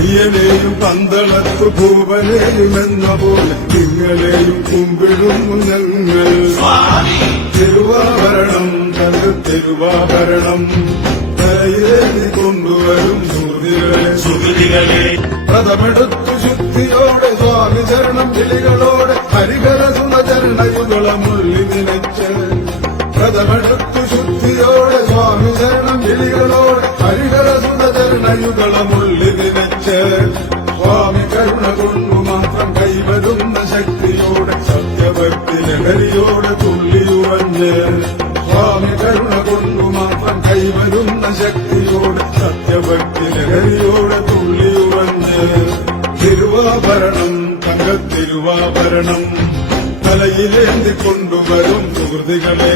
അയ്യനെയും പന്തളത്തു ഭൂപനെയും എന്ന പോലെ നിങ്ങളെയും കുമ്പിടുന്നു ഞങ്ങൾ. തിരുവാഭരണം തന്റെ തിരുവാഭരണം തലയിലേന്തി കൊണ്ടുവരും സുഹൃതികളെ. വ്രതമെടുത്തു ശുദ്ധിയോടെ സ്വാമി ചരണം കിളികളോടെ ഹരിഹര സുമചരണയുകളമുള്ളി നിലച്ച്. വ്രതമെടുത്തു ശുദ്ധിയോടെ സ്വാമി ചരണം കിളികളോടെ ഹരിഹര സുമചരണയുകളമുള്ളി നിലച്ച്. സ്വാമി കരുണ കൊണ്ടു മാത്രം കൈവരുന്ന ശക്തിയോടെ സത്യഭക്തി ലഹരിയോടെ തുള്ളിയുറഞ്ഞ്. സ്വാമി കരുണ കൊണ്ടു മാത്രം കൈവരുന്ന ശക്തിയോടെ സത്യഭക്തി ലഹരിയോടെ തുള്ളിയുറഞ്ഞ്. തിരുവാഭരണം തങ്കത്തിരുവാഭരണം തലയിലേന്തി കൊണ്ടുവരും സുഹൃതികളെ.